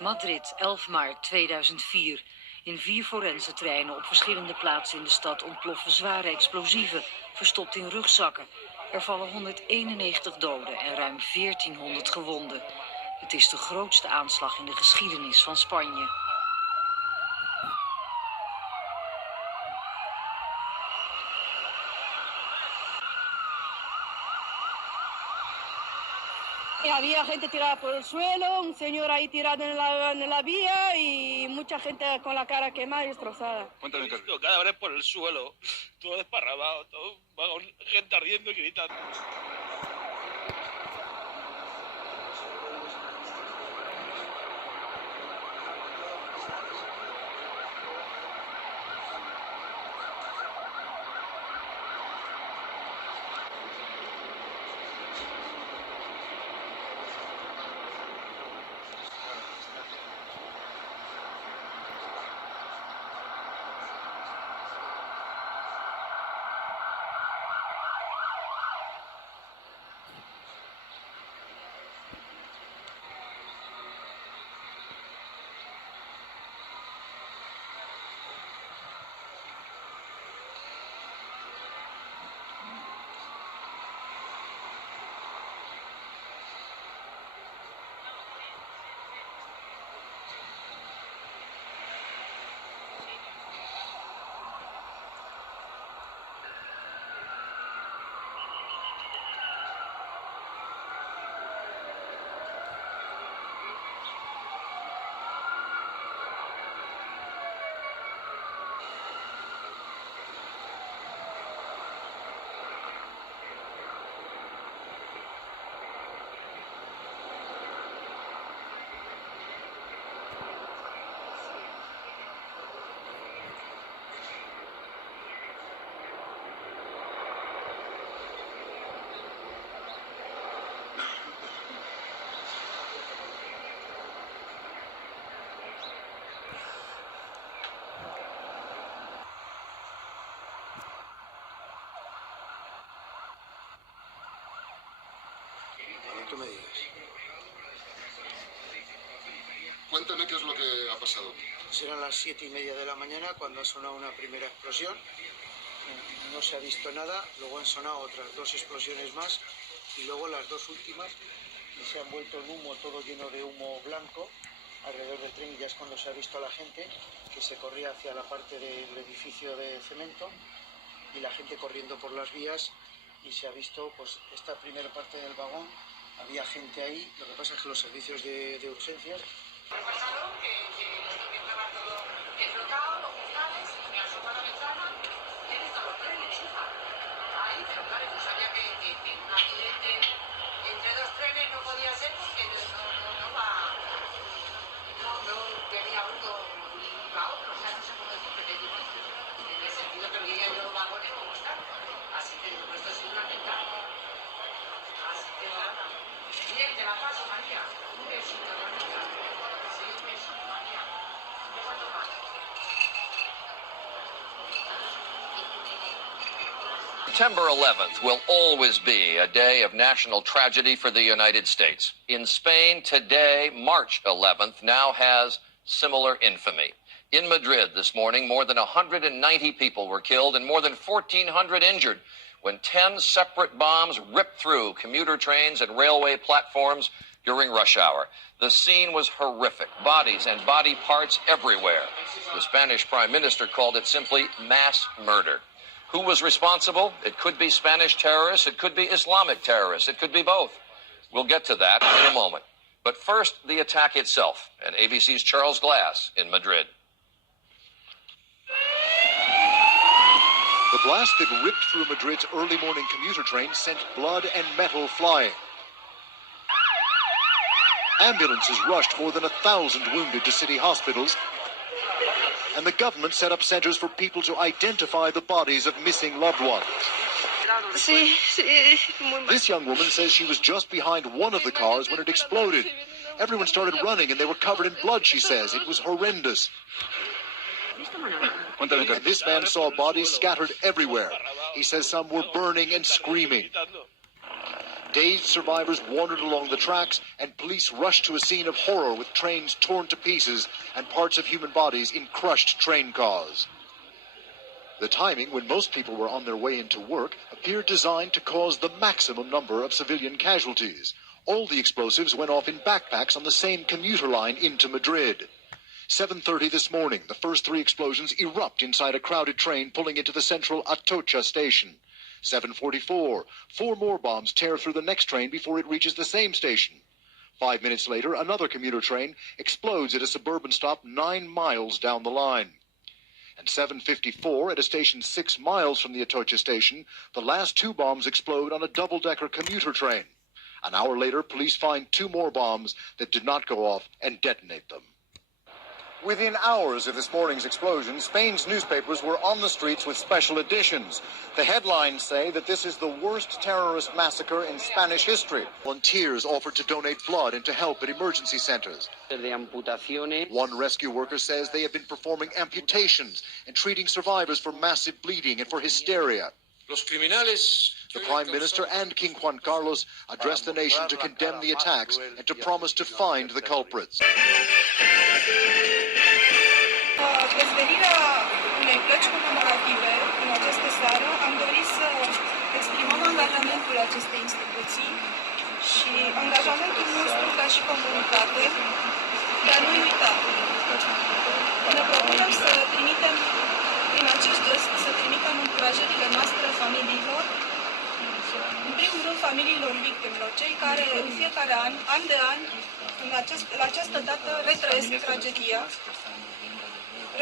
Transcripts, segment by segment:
Madrid, 11 maart 2004. In 4 forensentreinen op verschillende plaatsen in de stad ontploffen zware explosieven, verstopt in rugzakken. Er vallen 191 doden en ruim 1400 gewonden. Het is de grootste aanslag in de geschiedenis van Spanje. Había gente tirada por el suelo, un señor ahí tirado en la vía y mucha gente con la cara quemada y destrozada. Cuéntame, cadáveres por el suelo, todo desparramado, todo vagón, gente ardiendo y gritando. Tú me digas. Cuéntame qué es lo que ha pasado. Serán las 7:30 de la mañana cuando ha sonado una primera explosión. No se ha visto nada, luego han sonado otras 2 explosiones más y luego las 2 últimas y se han vuelto en humo, todo lleno de humo blanco alrededor del tren y ya es cuando se ha visto a la gente que se corría hacia la parte del edificio de cemento y la gente corriendo por las vías y se ha visto pues esta primera parte del vagón, había gente ahí, lo que pasa es que los servicios de urgencias... Ha pasado que estaba todo explotado, los cristales, me asomó a la ventana, he visto los trenes, hija. Ahí, pero claro, yo sabía que un accidente entre 2 trenes no podía ser porque no tenía uno ni iba otro, o sea, no sé cómo decirlo, que digo, en el sentido que veía yo los vagones como están. Así que digo, esto ha sido un atentado. Así que nada. Bien, te la paso, María. Un besito, María. September 11th will always be a day of national tragedy for the United States. In Spain, today, March 11th, now has similar infamy. In Madrid this morning, more than 190 people were killed and more than 1,400 injured when 10 separate bombs ripped through commuter trains and railway platforms during rush hour. The scene was horrific. Bodies and body parts everywhere. The Spanish Prime Minister called it simply mass murder. Who was responsible? It could be Spanish terrorists. It could be Islamic terrorists. It could be both. We'll get to that in a moment. But first, the attack itself, and ABC's Charles Glass in Madrid. The blast that ripped through Madrid's early morning commuter train sent blood and metal flying. Ambulances rushed more than 1,000 wounded to city hospitals, and the government set up centers for people to identify the bodies of missing loved ones. This young woman says she was just behind one of the cars when it exploded. Everyone started running and they were covered in blood, she says. It was horrendous. And this man saw bodies scattered everywhere. He says some were burning and screaming. Dazed survivors wandered along the tracks, and police rushed to a scene of horror with trains torn to pieces and parts of human bodies in crushed train cars. The timing, when most people were on their way into work, appeared designed to cause the maximum number of civilian casualties. All the explosives went off in backpacks on the same commuter line into Madrid. 7:30 this morning, the first 3 explosions erupt inside a crowded train pulling into the central Atocha station. 7:44, 4 more bombs tear through the next train before it reaches the same station. 5 minutes later, another commuter train explodes at a suburban stop 9 miles down the line. And 7:54, at a station 6 miles from the Atocha station, the last 2 bombs explode on a double-decker commuter train. An hour later, police find 2 more bombs that did not go off and detonate them. Within hours of this morning's explosion, Spain's newspapers were on the streets with special editions. The headlines say that this is the worst terrorist massacre in Spanish history. Volunteers offered to donate blood and to help at emergency centers. One rescue worker says they have been performing amputations and treating survivors for massive bleeding and for hysteria. The Prime Minister and King Juan Carlos addressed the nation to condemn the attacks and to promise to find the culprits. Dezvelirea unei plăci comemorative în această seară, am dorit să exprimăm angajamentul acestei instituții și angajamentul nostru ca și comunitate de a nu uita. Ne propunem să trimitem, prin acest gest, să trimitem încurajările noastre familiilor, în primul rând familiilor victimelor, cei care în fiecare an de an, la această dată, retrăiesc tragedia,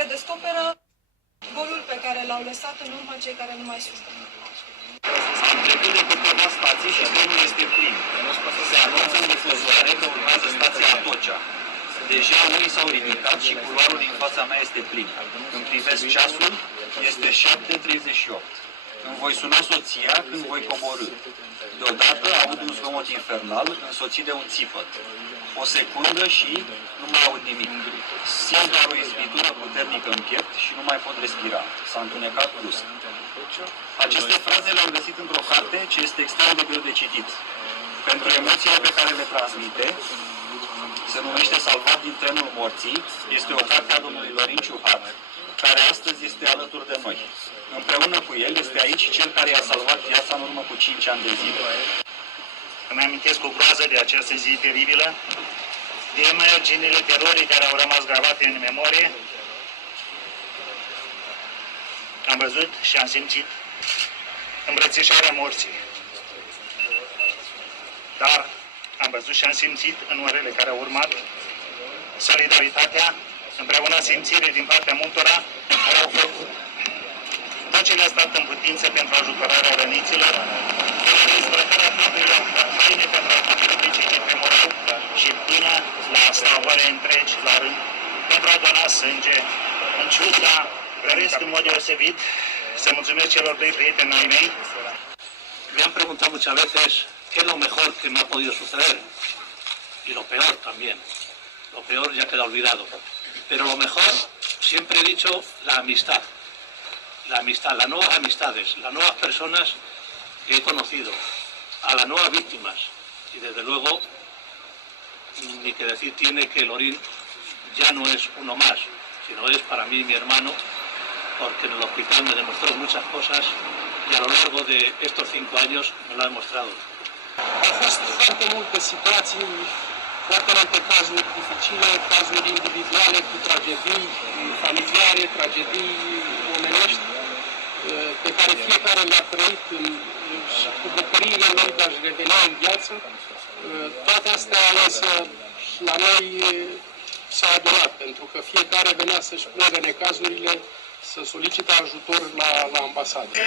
redescoperă golul pe care l-au lăsat în urmă cei care nu mai sunt. Am trecut de câteva stații și trenul este plin. Se anunță în difuzare că urmează stația Atocha. Deja unii s-au ridicat și culoarul din fața mea este plin. Când privesc ceasul, este 7:38. Îmi voi suna soția când voi coborî. Deodată aud un zgomot infernal însoțit de un țipăt. O secundă și nu mai aud nimic. Simt doar o izbitură puternică în piept și nu mai pot respira. S-a întunecat brusc. Aceste fraze le-am găsit într-o carte ce este extrem de greu de citit. Pentru emoțiile pe care le transmite, se numește Salvat din trenul morții, este o carte a domnului Lorin Ciuhat, care astăzi este alături de noi. Împreună cu el este aici cel care i-a salvat viața în urmă cu 5 ani de zile. Îmi amintesc cu groază de această zi teribilă, de imaginile terorii care au rămas gravate în memorie. Am văzut și am simțit îmbrățișarea morții. Dar am văzut și am simțit în orele care au urmat solidaritatea, împreună simțire din partea multora care au făcut tot ce le-a stat în putință pentru ajutorarea răniților, dezbrăcarea propriilor haine pentru a contribui ce tremurau și până la salvare întregi la rând pentru a dona sânge. În ciuda, doresc în mod deosebit să mulțumesc celor 2 prieteni ai mei. Me han preguntado muchas veces qué es lo mejor que me ha podido suceder y lo peor también. Lo peor ya queda olvidado. Pero lo mejor, siempre he dicho, la amistad. La amistad, las nuevas amistades, las nuevas personas que he conocido, a las nuevas víctimas. Y desde luego, ni que decir tiene que Lorin ya no es uno más, sino es para mí mi hermano, porque en el hospital me demostró muchas cosas y a lo largo de estos 5 años me lo ha demostrado. Au fost foarte multe situații, foarte multe cazuri dificile, cazuri individuale cu tragedii familiare, tragedii omenești, pe care fiecare le-a trăit și cu bucuriile lor de a-și reveni în viață. Toate astea însă la noi s-a adunat, pentru că fiecare venea să-și plângă necazurile, să solicite ajutor la ambasadă.